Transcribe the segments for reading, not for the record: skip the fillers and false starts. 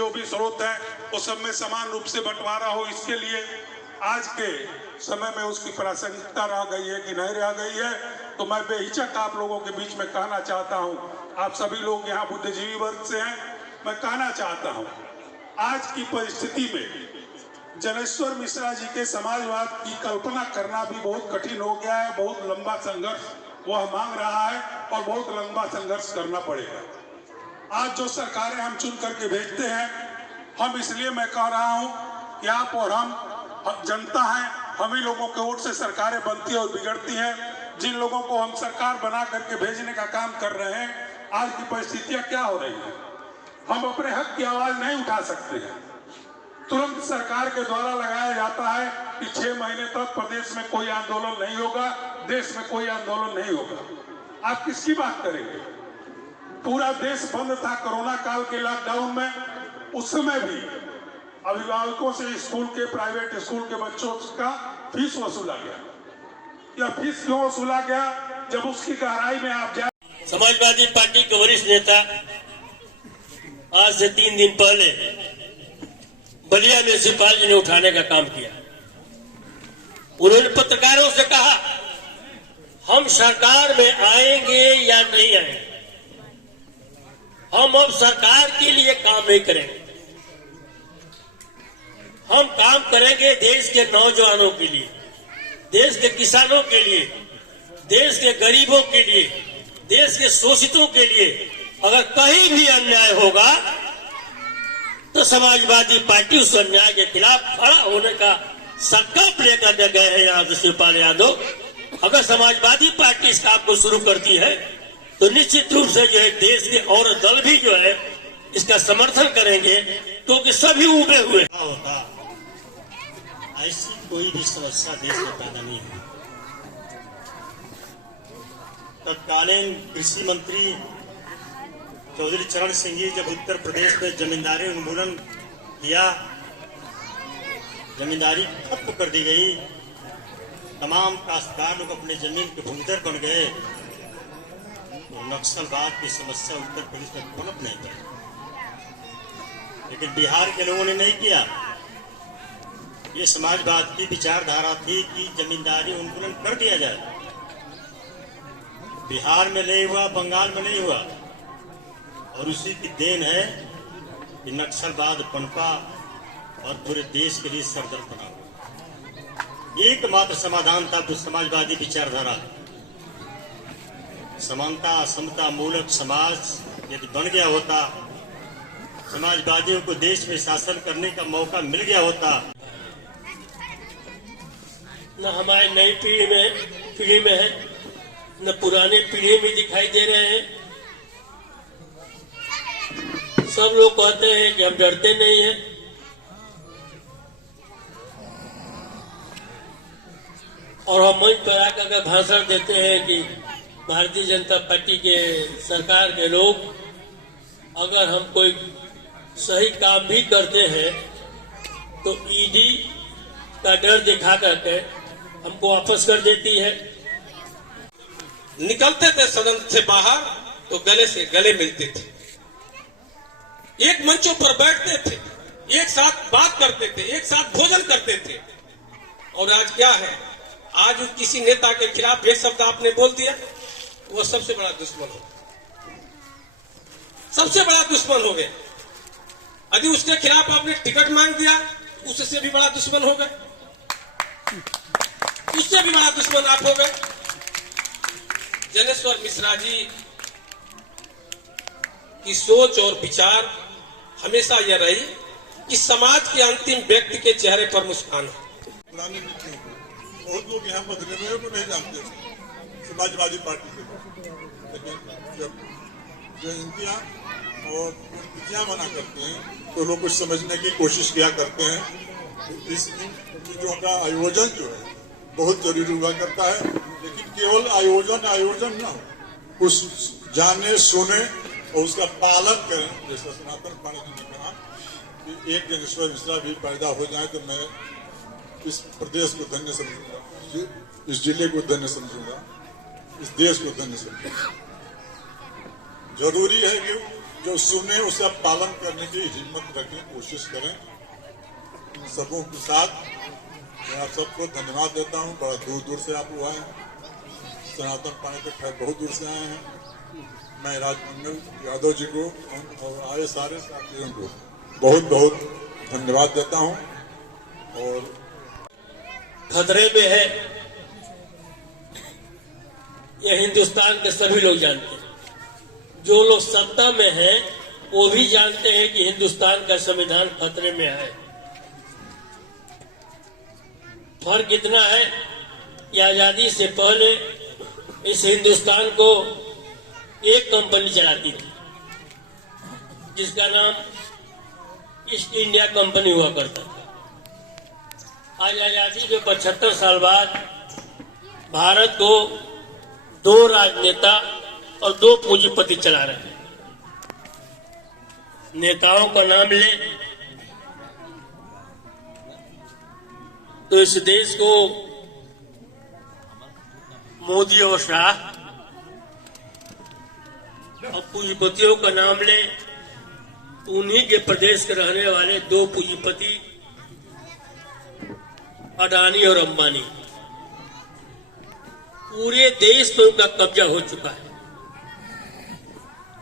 जो भी स्रोत है वो सब में समान रूप से बंटवारा हो, इसके लिए आज के समय में उसकी प्रासंगिकता रह गई है कि नहीं रह गई है। तो मैं बेहिचक आप लोगों के बीच में कहना चाहता हूं, आप सभी लोग यहाँ बुद्धिजीवी वर्ग से हैं, मैं कहना चाहता हूं आज की परिस्थिति में जनेश्वर मिश्रा जी के समाजवाद की कल्पना करना भी बहुत कठिन हो गया है। बहुत लंबा संघर्ष वह मांग रहा है और बहुत लंबा संघर्ष करना पड़ेगा। आज जो सरकारें हम चुन करके भेजते हैं, हम इसलिए मैं कह रहा हूं कि आप और हम जनता हैं, हम ही लोगों के वोट से सरकारें बनती है और बिगड़ती हैं। जिन लोगों को हम सरकार बना करके भेजने का काम कर रहे हैं, आज की परिस्थितियां क्या हो रही है, हम अपने हक की आवाज नहीं उठा सकते हैं। तुरंत सरकार के द्वारा लगाया जाता है कि 6 महीने तक प्रदेश में कोई आंदोलन नहीं होगा, देश में कोई आंदोलन नहीं होगा। आप किसकी बात करेंगे? पूरा देश बंद था कोरोना काल के लॉकडाउन में, उस समय भी अभिभावकों से स्कूल के, प्राइवेट स्कूल के बच्चों का फीस वसूला गया। यह फीस क्यों वसूला गया? जब उसकी गहराई में आप जाए। समाजवादी पार्टी के वरिष्ठ नेता आज से 3 दिन पहले बलिया म्यूनिसिपालिटी ने उठाने का काम किया। उन्होंने पत्रकारों से कहा, हम सरकार में आएंगे या नहीं आएंगे, हम अब सरकार के लिए काम नहीं करेंगे, हम काम करेंगे देश के नौजवानों के लिए, देश के किसानों के लिए, देश के गरीबों के लिए, देश के शोषितों के लिए। अगर कहीं भी अन्याय होगा तो समाजवादी पार्टी उस अन्याय के खिलाफ खड़ा होने का संकल्प लेकर गए हैं यहाँ से शिवपाल यादव। अगर समाजवादी पार्टी इस काम को शुरू करती है तो निश्चित रूप से जो है देश के और दल भी जो है इसका समर्थन करेंगे, क्योंकि सभी उबे हुए होता। ऐसी कोई भी समस्या देश में पैदा नहीं हुई। तत्कालीन कृषि मंत्री चौधरी चरण सिंह जी जब उत्तर प्रदेश में जमींदारी उन्मूलन किया, जमींदारी खत्म कर दी गई, तमाम काश्तकार लोग अपने जमीन के भूमिधर बन गए, तो नक्सलवाद की समस्या उत्तर प्रदेश में पनप नहीं पाई। लेकिन बिहार के लोगों ने नहीं किया। ये समाजवाद की विचारधारा थी कि जमींदारी उन्मूलन कर दिया जाए। बिहार में नहीं हुआ, बंगाल में नहीं हुआ, और उसी की देन है कि नक्सलवाद पनपा और पूरे देश के लिए सरदर्द बना। एकमात्र समाधान था तो समाजवादी विचारधारा। समानता समता मूलक समाज यदि बन गया होता, समाजवादियों को देश में शासन करने का मौका मिल गया होता। न हमारे नई पीढ़ी में है, न पुराने पीढ़ी में दिखाई दे रहे हैं। सब लोग कहते हैं कि हम डरते नहीं हैं, और हम मंच पर आकर भाषण देते हैं कि भारतीय जनता पार्टी के सरकार के लोग अगर हम कोई सही काम भी करते हैं तो ईडी का डर दिखा करके हमको वापस कर देती है। निकलते थे सदन से बाहर तो गले से गले मिलते थे, एक मंचों पर बैठते थे, एक साथ बात करते थे, एक साथ भोजन करते थे। और आज क्या है? आज किसी नेता के खिलाफ एक शब्द आपने बोल दिया, वो सबसे बड़ा दुश्मन हो गया, सबसे बड़ा दुश्मन हो गया। यदि उसके खिलाफ आपने टिकट मांग दिया, उससे भी बड़ा दुश्मन हो गए, उससे भी बड़ा दुश्मन आप हो गए। जनेश्वर मिश्रा जी की सोच और विचार हमेशा यह रही कि समाज के अंतिम व्यक्ति के चेहरे पर मुस्कान है। पुराने बहुत लोग यहाँ पर को नहीं जानते समाजवादी पार्टी के, लेकिन जब जयंतियाँ और तिथियाँ मना करते हैं तो लोग कुछ समझने की कोशिश किया करते हैं। इस चीजों का आयोजन जो है बहुत जरूरी हुआ करता है, लेकिन केवल आयोजन न हो, कुछ जाने सुने और उसका पालन करें। जैसा सनातन पांडे जी ने कहा कि एक जनेश्वर मिश्रा भी पैदा हो जाए तो मैं इस प्रदेश को धन्य समझूंगा, इस जिले को धन्य समझूंगा, इस देश को धन्य समझूंगा। जरूरी है कि जो सुने उसे आप पालन करने की हिम्मत रखें, कोशिश करें। इन सबों के साथ मैं आप सबको धन्यवाद देता हूँ। बड़ा दूर दूर से आप लोग आए हैं, सनातन पाने के खैर बहुत दूर से आए हैं। मैं राजमंगल यादव जी को और आए सारे साथियों को बहुत बहुत धन्यवाद देता हूँ। और खतरे में है यह हिंदुस्तान के सभी लोग जानते हैं। जो लोग सत्ता में हैं वो भी जानते हैं कि हिंदुस्तान का संविधान खतरे में है। फर्क इतना है कि आजादी से पहले इस हिंदुस्तान को एक कंपनी चलाती थी जिसका नाम ईस्ट इंडिया कंपनी हुआ करता था। आज आजादी के 75 साल बाद भारत को 2 राजनेता और 2 पूंजीपति चला रहे हैं। नेताओं का नाम ले तो इस देश को मोदी और शाह, और पूंजीपतियों का नाम ले तो उन्हीं के प्रदेश के रहने वाले 2 पूंजीपति अडानी और अंबानी। पूरे देश पे उनका कब्जा हो चुका है।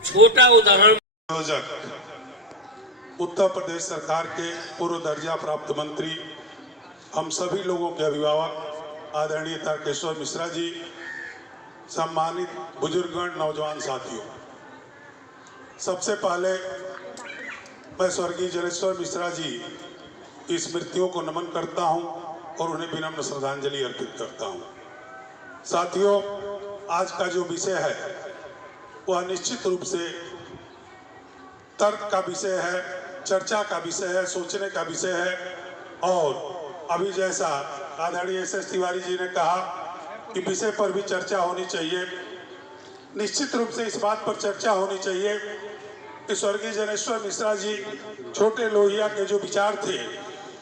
छोटा उदाहरण, उत्तर प्रदेश सरकार के पूर्व दर्जा प्राप्त मंत्री, हम सभी लोगों के अभिभावक आदरणीय तारकेश्वर मिश्रा जी, सम्मानित बुजुर्गगण, नौजवान साथियों, सबसे पहले मैं स्वर्गीय जनेश्वर मिश्रा जी की स्मृतियों को नमन करता हूं और उन्हें विनम्र श्रद्धांजलि अर्पित करता हूं। साथियों, आज का जो विषय है वह निश्चित रूप से तर्क का विषय है, चर्चा का विषय है, सोचने का विषय है। और अभी जैसा आदरणीय SS तिवारी जी ने कहा कि विषय पर भी चर्चा होनी चाहिए, निश्चित रूप से इस बात पर चर्चा होनी चाहिए कि स्वर्गीय जनेश्वर मिश्रा जी, छोटे लोहिया के जो विचार थे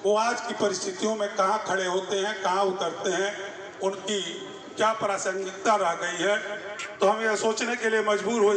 वो आज की परिस्थितियों में कहाँ खड़े होते हैं, कहाँ उतरते हैं, उनकी क्या प्रासंगिकता रह गई है। तो हम यह सोचने के लिए मजबूर हो